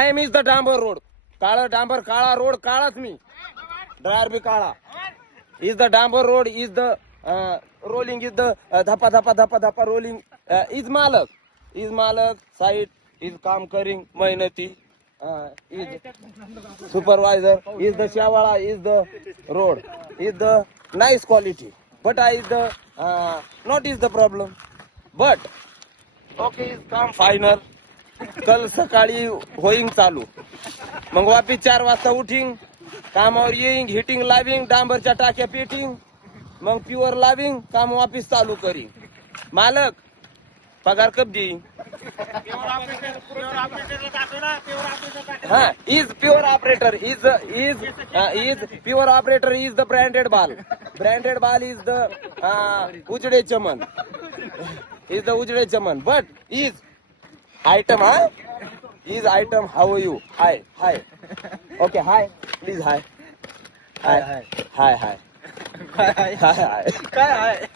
Time is the डांबर road. काळा डांबर, काळा रोड, काळाच मी. ड्रायव्हर बी काळा. इज द डांबर road, is the rolling, is the धपा धपा धपा धपा रोलिंग. इज मालक, इज मालक. साइड इज काम करिंग मेहनती. इज सुपरवायझर, इज द शेवाळा, is the road, is the nice quality. But I is the not is the problem. But okay is काम फायनल. कल सकाळी होईंग चालू. मग वापिस 4 वाजता उठिंग, कामावर येईंग, हिटिंग लाविंग, डांबरच्या टाक्या पेटिंग, मग प्युअर लाविंग, काम वापिस चालू करीन. मालक पगार कब देईन? हाँ, is pure operator, is pure operator, is the branded बाल. ब्रांडेड बाल इज द उजड़े चमन, इज द उजड़े चमन. बट इज आइटम, हाँ, is item. How are you? Hi hi. Okay hi, please hi. Hi hi hi hi hi high.